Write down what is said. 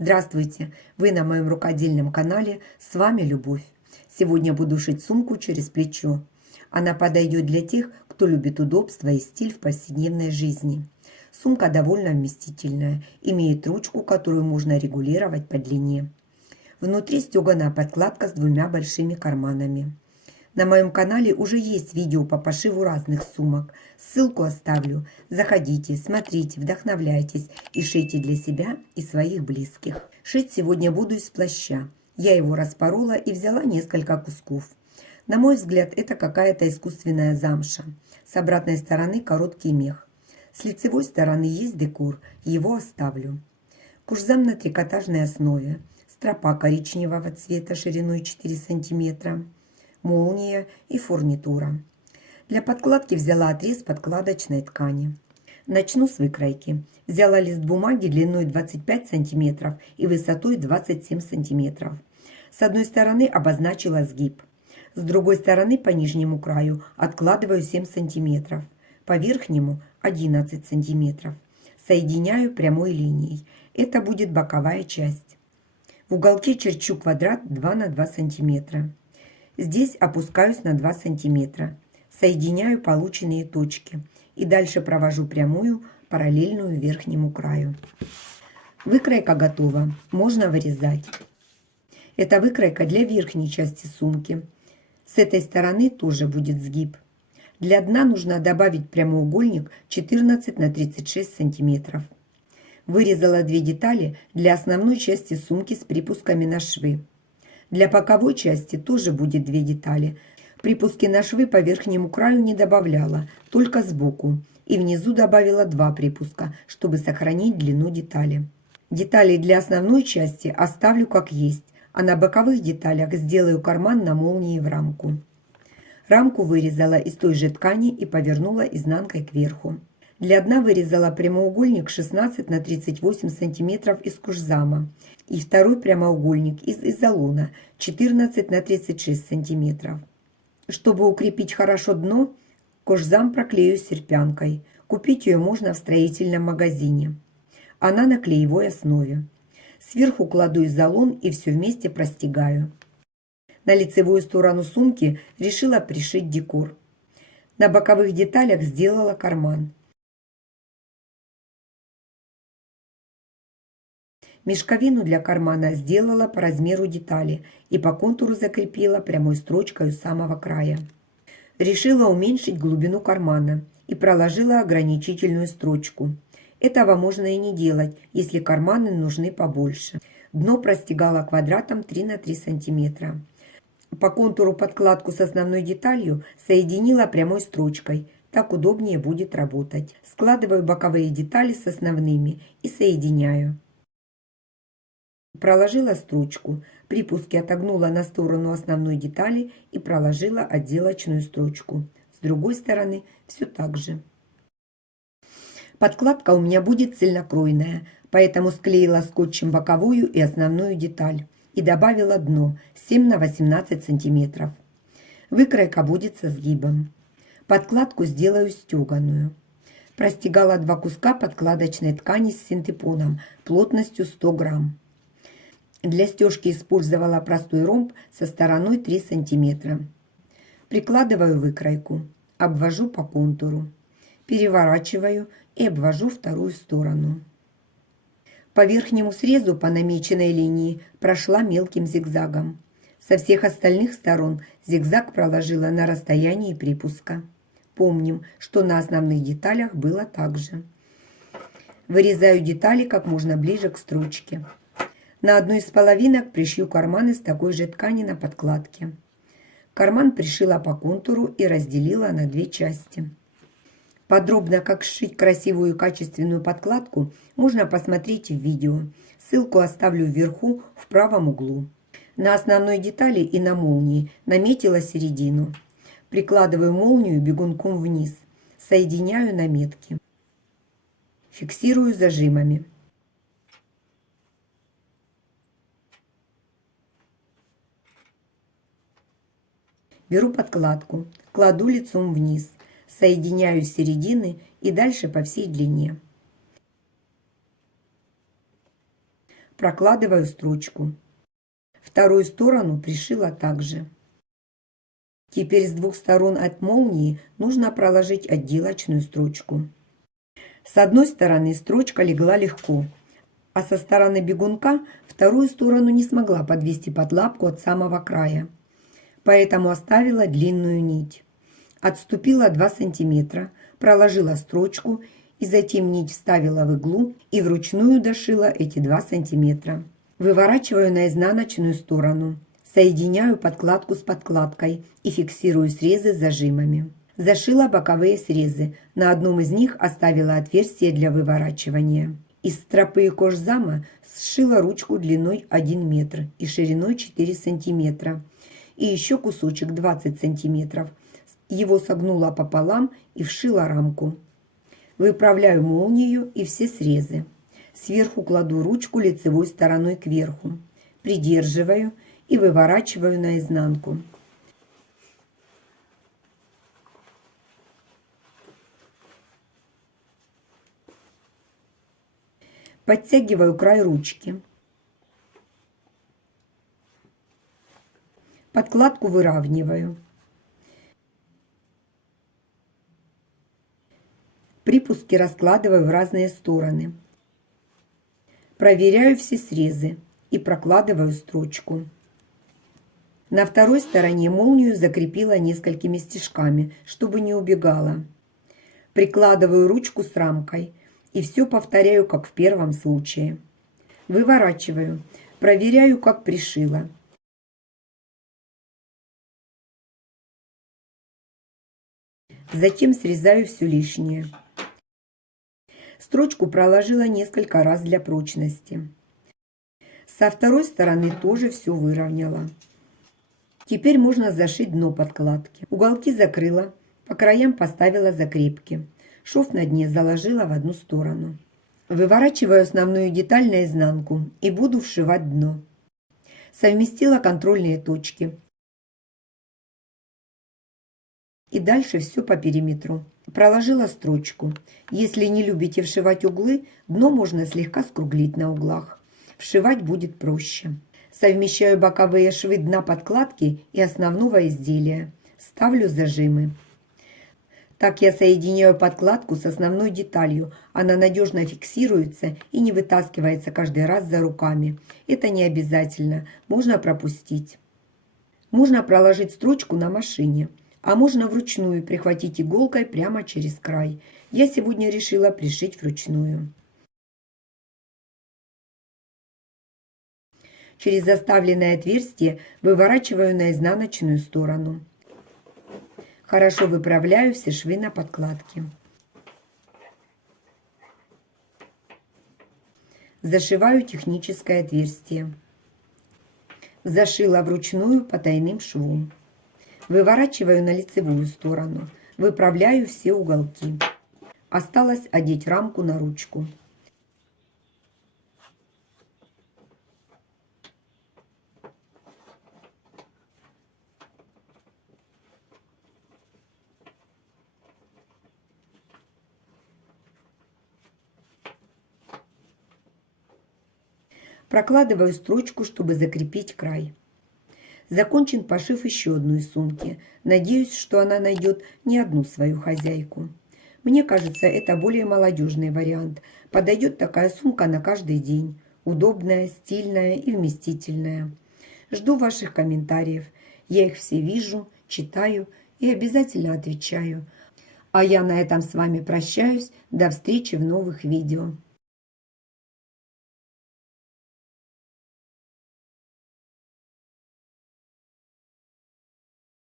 Здравствуйте! Вы на моем рукодельном канале, с вами Любовь. Сегодня буду шить сумку через плечо. Она подойдет для тех, кто любит удобство и стиль в повседневной жизни. Сумка довольно вместительная, имеет ручку, которую можно регулировать по длине. Внутри стеганая подкладка с двумя большими карманами. На моем канале уже есть видео по пошиву разных сумок. Ссылку оставлю. Заходите, смотрите, вдохновляйтесь и шейте для себя и своих близких. Шить сегодня буду из плаща. Я его распорола и взяла несколько кусков. На мой взгляд, это какая-то искусственная замша. С обратной стороны короткий мех. С лицевой стороны есть декор, его оставлю. Кушзам на трикотажной основе. Стропа коричневого цвета шириной 4 см. Молния и фурнитура. Для подкладки взяла отрез подкладочной ткани. Начну с выкройки. Взяла лист бумаги длиной 25 см и высотой 27 см. С одной стороны обозначила сгиб. С другой стороны по нижнему краю откладываю 7 см. По верхнему 11 см. Соединяю прямой линией. Это будет боковая часть. В уголке черчу квадрат 2 на 2 см. Здесь опускаюсь на 2 см, соединяю полученные точки и дальше провожу прямую, параллельную верхнему краю. Выкройка готова, можно вырезать. Это выкройка для верхней части сумки. С этой стороны тоже будет сгиб. Для дна нужно добавить прямоугольник 14 на 36 см. Вырезала 2 детали для основной части сумки с припусками на швы. Для боковой части тоже будет 2 детали. Припуски на швы по верхнему краю не добавляла, только сбоку. И внизу добавила 2 припуска, чтобы сохранить длину детали. Детали для основной части оставлю как есть, а на боковых деталях сделаю карман на молнии в рамку. Рамку вырезала из той же ткани и повернула изнанкой кверху. Для дна вырезала прямоугольник 16 на 38 см из кушзама и второй прямоугольник из изолона 14 на 36 см. Чтобы укрепить хорошо дно, кушзам проклею серпянкой. Купить ее можно в строительном магазине. Она на клеевой основе. Сверху кладу изолон и все вместе простегаю. На лицевую сторону сумки решила пришить декор. На боковых деталях сделала карман. Мешковину для кармана сделала по размеру детали и по контуру закрепила прямой строчкой у самого края. Решила уменьшить глубину кармана и проложила ограничительную строчку. Этого можно и не делать, если карманы нужны побольше. Дно простегала квадратом 3 на 3 см. По контуру подкладку с основной деталью соединила прямой строчкой. Так удобнее будет работать. Складываю боковые детали с основными и соединяю. Проложила строчку, припуски отогнула на сторону основной детали и проложила отделочную строчку. С другой стороны все так же. Подкладка у меня будет цельнокроенная, поэтому склеила скотчем боковую и основную деталь и добавила дно 7 на 18 см. Выкройка будет со сгибом. Подкладку сделаю стеганую. Простегала 2 куска подкладочной ткани с синтепоном плотностью 100 грамм. Для стежки использовала простой ромб со стороной 3 см. Прикладываю выкройку, обвожу по контуру, переворачиваю и обвожу вторую сторону. По верхнему срезу по намеченной линии прошла мелким зигзагом. Со всех остальных сторон зигзаг проложила на расстоянии припуска. Помним, что на основных деталях было так же. Вырезаю детали как можно ближе к строчке. На одну из половинок пришью карман из такой же ткани на подкладке. Карман пришила по контуру и разделила на 2 части. Подробно, как сшить красивую и качественную подкладку, можно посмотреть в видео. Ссылку оставлю вверху в правом углу. На основной детали и на молнии наметила середину. Прикладываю молнию бегунком вниз. Соединяю наметки. Фиксирую зажимами. Беру подкладку, кладу лицом вниз, соединяю с середины и дальше по всей длине. Прокладываю строчку. Вторую сторону пришила также. Теперь с двух сторон от молнии нужно проложить отделочную строчку. С одной стороны строчка легла легко, а со стороны бегунка вторую сторону не смогла подвести под лапку от самого края. Поэтому оставила длинную нить. Отступила 2 см, проложила строчку и затем нить вставила в иглу и вручную дошила эти 2 см. Выворачиваю на изнаночную сторону. Соединяю подкладку с подкладкой и фиксирую срезы с зажимами. Зашила боковые срезы. На одном из них оставила отверстие для выворачивания. Из стропы кожзама сшила ручку длиной 1 метр и шириной 4 см. И еще кусочек 20 см. Его согнула пополам и вшила рамку. Выправляю молнию и все срезы. Сверху кладу ручку лицевой стороной кверху. Придерживаю и выворачиваю наизнанку. Подтягиваю край ручки. Подкладку выравниваю. Припуски раскладываю в разные стороны. Проверяю все срезы и прокладываю строчку. На второй стороне молнию закрепила несколькими стежками, чтобы не убегала. Прикладываю ручку с рамкой и все повторяю, как в первом случае. Выворачиваю, проверяю, как пришила. Затем срезаю все лишнее. Строчку проложила несколько раз для прочности. Со второй стороны тоже все выровняла. Теперь можно зашить дно подкладки. Уголки закрыла, по краям поставила закрепки. Шов на дне заложила в одну сторону. Выворачиваю основную деталь наизнанку и буду вшивать дно. Совместила контрольные точки. И дальше все по периметру. Проложила строчку. Если не любите вшивать углы, дно можно слегка скруглить на углах. Вшивать будет проще. Совмещаю боковые швы дна подкладки и основного изделия. Ставлю зажимы. Так я соединяю подкладку с основной деталью. Она надежно фиксируется и не вытаскивается каждый раз за руками. Это не обязательно, можно пропустить. Можно проложить строчку на машине, а можно вручную прихватить иголкой прямо через край. Я сегодня решила пришить вручную. Через заставленное отверстие выворачиваю на изнаночную сторону. Хорошо выправляю все швы на подкладке. Зашиваю техническое отверстие. Зашила вручную потайным швом. Выворачиваю на лицевую сторону. Выправляю все уголки. Осталось одеть рамку на ручку. Прокладываю строчку, чтобы закрепить край. Закончен пошив еще одной сумки. Надеюсь, что она найдет не одну свою хозяйку. Мне кажется, это более молодежный вариант. Подойдет такая сумка на каждый день. Удобная, стильная и вместительная. Жду ваших комментариев. Я их все вижу, читаю и обязательно отвечаю. А я на этом с вами прощаюсь. До встречи в новых видео.